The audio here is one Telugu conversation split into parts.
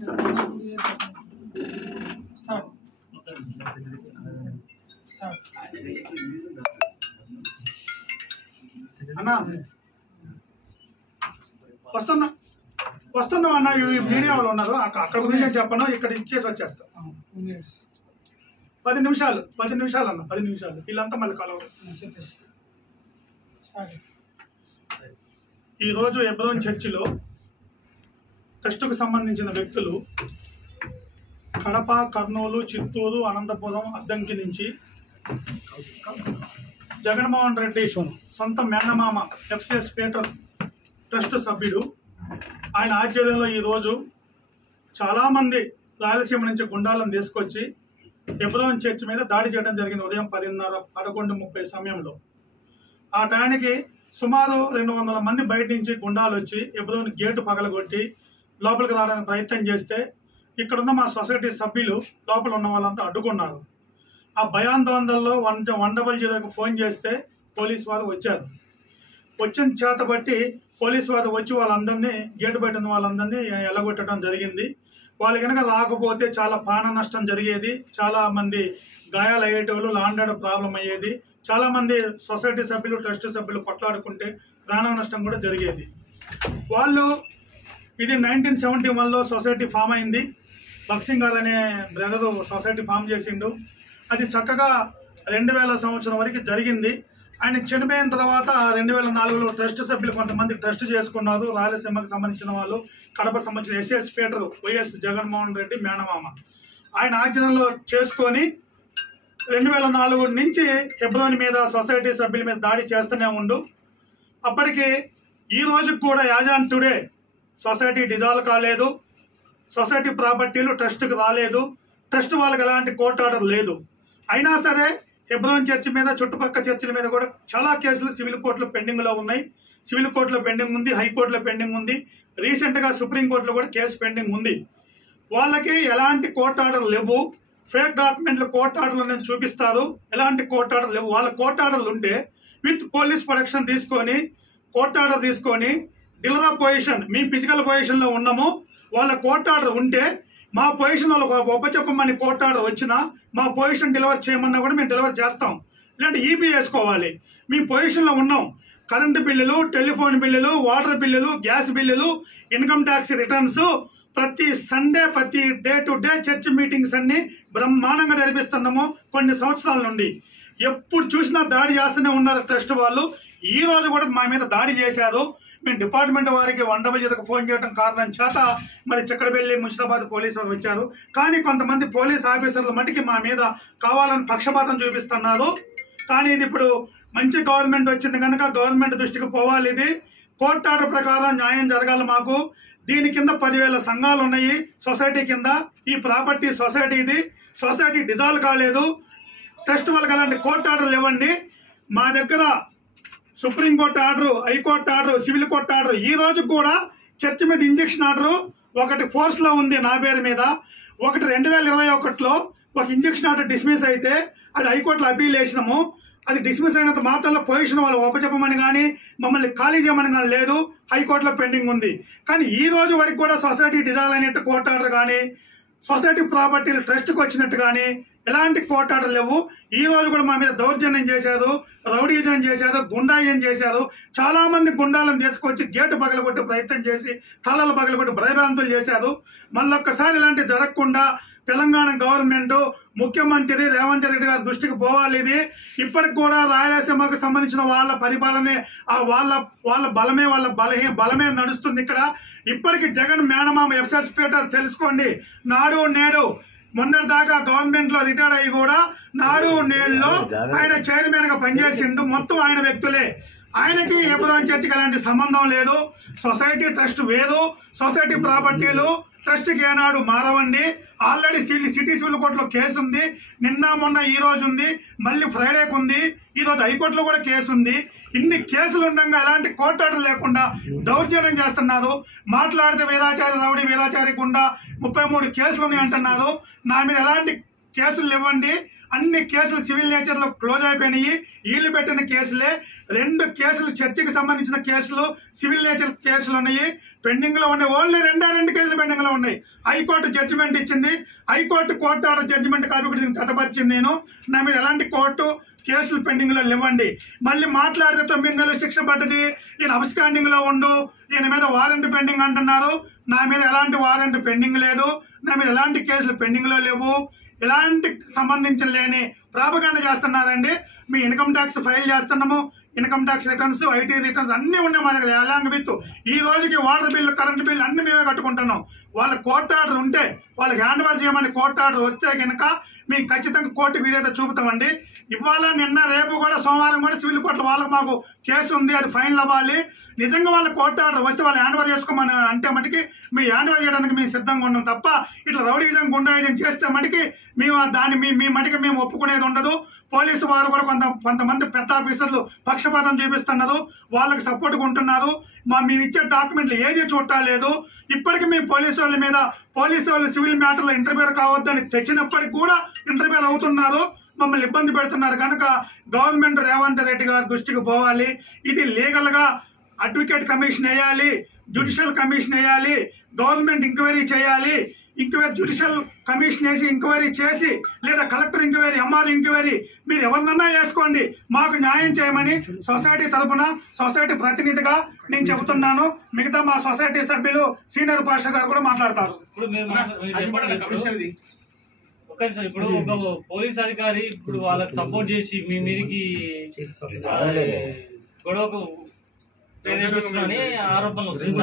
అన్నా వస్తున్నాం అన్న, మీడియా వాళ్ళు ఉన్నారు అక్కడ గురించి నేను చెప్పను, ఇక్కడ ఇచ్చేసి వచ్చేస్తా. 10 నిమిషాలు అన్న, 10 నిమిషాలు వీళ్ళంతా మళ్ళీ కలవరు. ఈరోజు ఎబ్రోన్ చర్చిలో టెస్టుకు సంబంధించిన వ్యక్తులు కడప, కర్నూలు, చిత్తూరు, అనంతపురం, అద్దంకి నుంచి జగన్మోహన్ రెడ్డి సొంత మేనమామ ఎఫ్సిఎస్ పీటర్ ట్రస్ట్ సభ్యుడు, ఆయన ఆధ్వర్యంలో ఈరోజు చాలామంది రాయలసీమ నుంచి గుండాలను తీసుకొచ్చి ఎబ్రోన్ చర్చ్ మీద దాడి చేయడం జరిగింది. ఉదయం 10:30, 11:30 సమయంలో. ఆ టైంకి సుమారు 200 మంది బయట నుంచి గుండాలు వచ్చి ఎబ్రోన్ గేటు పగలగొట్టి లోపలికి రావడానికి ప్రయత్నం చేస్తే ఇక్కడున్న మా సొసైటీ సభ్యులు లోపల ఉన్న వాళ్ళంతా అడ్డుకున్నారు. ఆ భయాందోళనలో 100కి ఫోన్ చేస్తే పోలీసు వారు వచ్చారు. వచ్చిన చేత బట్టి పోలీసు వారు వచ్చి వాళ్ళందరినీ, గేటు బయట ఉన్న వాళ్ళందరినీ ఎల్లగొట్టడం జరిగింది. వాళ్ళు కనుక రాకపోతే చాలా ప్రాణ నష్టం జరిగేది, చాలా మంది గాయాలు అయ్యేటోళ్ళు, లాండ్ ప్రాబ్లం అయ్యేది, చాలా మంది సొసైటీ సభ్యులు, ట్రస్ట్ సభ్యులు కొట్లాడుకుంటే ప్రాణ నష్టం కూడా జరిగేది. వాళ్ళు ఇది 1971లో సొసైటీ ఫామ్ అయింది. బక్సింగ్ గారు అనే బ్రదరు సొసైటీ ఫామ్ చేసిండు. అది చక్కగా 2000 సంవత్సరం వరకు జరిగింది. ఆయన చనిపోయిన తర్వాత 2004లో ట్రస్ట్ సభ్యులు కొంతమంది ట్రస్ట్ చేసుకున్నారు. రాయలసీమకు సంబంధించిన వాళ్ళు, కడప సంబంధించిన ఎస్ఎస్ పీటర్ వైఎస్ జగన్మోహన్ రెడ్డి మేనమామ ఆయన ఆచరణలో చేసుకొని 2004 నుంచి ఎబ్రోన్ మీద సొసైటీ సభ్యుల మీద దాడి చేస్తూనే ఉండు. అప్పటికి ఈ రోజుకి కూడా as on today society dissolve కాలేదు, సొసైటీ ప్రాపర్టీలు ట్రస్ట్కి రాలేదు, ట్రస్ట్ వాళ్ళకి ఎలాంటి కోర్టు ఆర్డర్ లేదు. అయినా సరే ఎబ్రోన్ చర్చ్ మీద, చుట్టుపక్కల చర్చిల మీద కూడా చాలా కేసులు సివిల్ కోర్టులో పెండింగ్లో ఉన్నాయి. సివిల్ కోర్టులో పెండింగ్ ఉంది, హైకోర్టులో పెండింగ్ ఉంది, రీసెంట్గా సుప్రీంకోర్టులో కూడా కేసు పెండింగ్ ఉంది. వాళ్ళకి ఎలాంటి కోర్టు ఆర్డర్ లేవు. ఫేక్ డాక్యుమెంట్లు కోర్టు ఆర్డర్లు నేను చూపిస్తారు, ఎలాంటి కోర్టు ఆర్డర్ లేవు. వాళ్ళ కోర్టు ఆర్డర్లు ఉంటే విత్ పోలీస్ ప్రొటెక్షన్ తీసుకొని, కోర్టు ఆర్డర్ తీసుకొని డిలర్ పొజిషన్, మీ ఫిజికల్ పొజిషన్లో ఉన్నాము, వాళ్ళ కోర్టు ఆర్డర్ ఉంటే మా పొజిషన్ వాళ్ళకి ఒప్పచెప్పమని కోర్టు ఆర్డర్ వచ్చినా మా పొజిషన్ డెలివర్ చేయమన్నా కూడా మేము డెలివర్ చేస్తాం. ఇలాంటి ఈబీ వేసుకోవాలి. మీ పొజిషన్లో ఉన్నాం. కరెంటు బిల్లులు, టెలిఫోన్ బిల్లులు, వాటర్ బిల్లులు, గ్యాస్ బిల్లులు, ఇన్కమ్ ట్యాక్స్ రిటర్న్స్, ప్రతి సండే, ప్రతి day to day church meetings అన్ని బ్రహ్మాండంగా జరిపిస్తున్నాము కొన్ని సంవత్సరాల నుండి. ఎప్పుడు చూసినా దాడి చేస్తూనే ఉన్నారు ట్రస్ట్ వాళ్ళు. ఈ రోజు కూడా మా మీద దాడి చేశారు. మేము డిపార్ట్మెంట్ వారికి 100కి ఫోన్ చేయడం కారణం చేత మరి చక్రబెల్లి, ముషిదాబాద్ పోలీసు వారు వచ్చారు. కానీ కొంతమంది పోలీస్ ఆఫీసర్ల మటుకి మా మీద కావాలని పక్షపాతం చూపిస్తున్నారు. కానీ ఇది ఇప్పుడు మంచి గవర్నమెంట్ వచ్చింది కనుక గవర్నమెంట్ దృష్టికి పోవాలి. ఇది కోర్టు ఆర్డర్ ప్రకారం న్యాయం జరగాలి మాకు. దీని కింద 10,000 సంఘాలు ఉన్నాయి సొసైటీ కింద. ఈ ప్రాపర్టీ సొసైటీది. సొసైటీ డిజాల్వ్ కాలేదు. ట్రస్ట్ వాళ్ళకి అలాంటి కోర్టు ఆర్డర్లు ఇవ్వండి. మా దగ్గర supreme court order, high court order, civil court order, ఈ రోజు కూడా చర్చ్ మీద ఇంజక్షన్ ఆర్డరు ఒకటి ఫోర్స్లో ఉంది నా పేరు మీద. ఒకటి 2021లో ఒక ఇంజక్షన్ ఆర్డర్ డిస్మిస్ అయితే అది హైకోర్టులో అపీల్ చేసినాము. అది డిస్మిస్ అయినంత మాత్రంలో పొజిషన్ వాళ్ళు ఒప్పచెప్పమని కానీ మమ్మల్ని ఖాళీ చేయమని కానీ లేదు, హైకోర్టులో పెండింగ్ ఉంది. కానీ ఈ రోజు వరకు కూడా సొసైటీ డిజాల్వ్ అయినట్టు కోర్టు ఆర్డర్ కానీ, సొసైటీ ప్రాపర్టీలు ట్రస్ట్కి వచ్చినట్టు కానీ ఎలాంటి కోర్టు ఆర్డర్ లేవు. ఈ రోజు కూడా మా మీద దౌర్జన్యం చేశారు, రౌడీజం చేశారు, గుండాయిజం చేశారు. చాలా మంది గుండాలను తీసుకొచ్చి గేటు పగలగొట్టే ప్రయత్నం చేసి తలలు పగలగొట్టి భయభ్రాంతులు చేశారు. మళ్ళొక్కసారి ఇలాంటి జరగకుండా తెలంగాణ గవర్నమెంట్, ముఖ్యమంత్రి రేవంత్ రెడ్డి గారి దృష్టికి పోవాలి. ఇది ఇప్పటికి కూడా రాయలసీమకు సంబంధించిన వాళ్ళ పరిపాలనే, వాళ్ళ బలమే నడుస్తుంది ఇక్కడ. ఇప్పటికి జగన్ మేనమామ ఎఫ్సిఎస్ పీటర్ తెలుసుకోండి. నాడు నేడు మొన్నటి దాకా గవర్నమెంట్ లో రిటైర్డ్ అయ్యి కూడా నాడు నేడులో ఆయన చైర్మన్ గా పనిచేసిండు. మొత్తం ఆయన వ్యక్తులే. ఆయనకి ఎబ్రోన్ చర్చికి ఎలాంటి సంబంధం లేదు. సొసైటీ ట్రస్ట్ వేరు. సొసైటీ ప్రాపర్టీలు ట్రస్ట్కి ఏనాడు మారవండి. ఆల్రెడీ సిటీ సివిల్ కోర్టులో కేసు ఉంది. నిన్న మొన్న ఈ రోజు ఉంది, మళ్ళీ ఫ్రైడేకి ఉంది, ఈ రోజు హైకోర్టులో కూడా కేసు ఉంది. ఇన్ని కేసులు ఉండగా ఎలాంటి కోర్టు ఆర్డర్ లేకుండా దౌర్జన్యం చేస్తున్నారు. మాట్లాడితే వీరాచారి, రౌడీ వీరాచారి గుండా 33 కేసులు ఉన్నాయి అంటున్నారు. నా మీద ఎలాంటి కేసులు ఇవ్వండి. అన్ని కేసులు సివిల్ నేచర్లో క్లోజ్ అయిపోయినాయి. వీళ్ళు పెట్టిన కేసులే 2 కేసులు చర్చికి సంబంధించిన కేసులు సివిల్ నేచర్ కేసులు ఉన్నాయి, పెండింగ్ లో ఉన్నాయి. ఓన్లీ 2 కేసులు పెండింగ్ లో ఉన్నాయి. హైకోర్టు జడ్జిమెంట్ ఇచ్చింది. High court court order judgment copy కూడా చదపరిచింది. నా మీద ఎలాంటి కోర్టు కేసులు పెండింగ్ లో ఇవ్వండి. మళ్ళీ మాట్లాడితే 9 నెలలు శిక్ష పడ్డది, ఈయన అబ్స్కాండింగ్ లో ఉండు, ఈయన మీద వారెంట్ పెండింగ్ అంటున్నారు. నా మీద ఎలాంటి వారెంట్ పెండింగ్ లేదు, నా మీద ఎలాంటి కేసులు పెండింగ్ లో లేవు. ఎలాంటి సంబంధించిన లేని ప్రాపగండ చేస్తున్నారండి. మీ ఇన్కమ్ ట్యాక్స్ ఫైల్ చేస్తున్నాము, income tax returns, IT returns అన్నీ ఉన్నాయి మా దగ్గర. అలాంగ్ విత్ ఈ రోజుకి వాటర్ బిల్లు, కరెంట్ బిల్లు అన్ని మేమే కట్టుకుంటున్నాం. వాళ్ళ కోర్టు ఆర్డర్ ఉంటే వాళ్ళకి హ్యాండ్ ఓవర్ చేయమని కోర్టు ఆర్డర్ వస్తే కనుక మేము ఖచ్చితంగా కోర్టుకు విధేయత చూపుతామండి. ఇవాళ నిన్న రేపు కూడా సోమవారం కూడా సివిల్ కోర్టులో వాళ్ళకి మాకు కేసు ఉంది, అది ఫైనల్ అవ్వాలి. నిజంగా వాళ్ళ కోర్టు ఆర్డర్ వస్తే వాళ్ళు హ్యాండ్ ఓవర్ చేసుకోమని అంటే మటుకి మీ హ్యాండ్ ఓవర్ చేయడానికి మేము సిద్ధంగా ఉన్నాం తప్ప ఇట్లా రౌడీజం గుండాయిజం చేస్తే మటుకి మేము దాన్ని మీ మటుకి మేము ఒప్పుకునేది ఉండదు. పోలీసు వారు కూడా కొంతమంది పెద్ద ఆఫీసర్లు పక్షపాతం చూపిస్తున్నారు, వాళ్ళకి సపోర్ట్గా ఉంటున్నారు. మేము ఇచ్చే డాక్యుమెంట్లు ఏది చూడలేదు. ఇప్పటికీ మేము పోలీసు వాళ్ళ మీద సివిల్ మ్యాటర్లో ఇంటర్వ్యూ కావద్దని తెచ్చినప్పటికీ కూడా ఇంటర్వ్యూ అవుతున్నారు, మమ్మల్ని ఇబ్బంది పెడుతున్నారు. కనుక గవర్నమెంట్ రేవంత్ రెడ్డి గారి దృష్టికి పోవాలి. ఇది లీగల్గా అడ్వకేట్ కమిషన్ వేయాలి, జ్యుడిషియల్ కమిషన్ వేయాలి, గవర్నమెంట్ ఎంక్వైరీ చేయాలి. జ్యుడిషియల్ కమిషన్ వేసి ఎంక్వైరీ చేసి, లేదా కలెక్టర్ ఎంక్వైరీ, ఎంఆర్ ఎంక్వైరీ, మీరు ఎవరినన్నా వేసుకోండి, మాకు న్యాయం చేయమని సొసైటీ తరఫున సొసైటీ ప్రతినిధిగా నేను చెబుతున్నాను. మిగతా మా సొసైటీ సభ్యులు సీనియర్ పాస్టర్ గారు కూడా మాట్లాడతారు. ఇప్పుడు ఒక పోలీస్ అధికారి ఇప్పుడు వాళ్ళకి సపోర్ట్ చేసి మీ మీదకి గొడవకు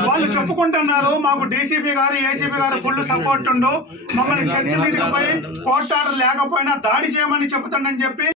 వాళ్ళు చెప్పుకుంటున్నారు. మాకు డీసీపీ గారు, ఏసీపీ గారు ఫుల్ సపోర్ట్ ఉండు, మమ్మల్ని చర్చ మీదకి పోయి కోర్టు ఆర్డర్ లేకపోయినా దాడి చేయమని చెబుతుండని చెప్పి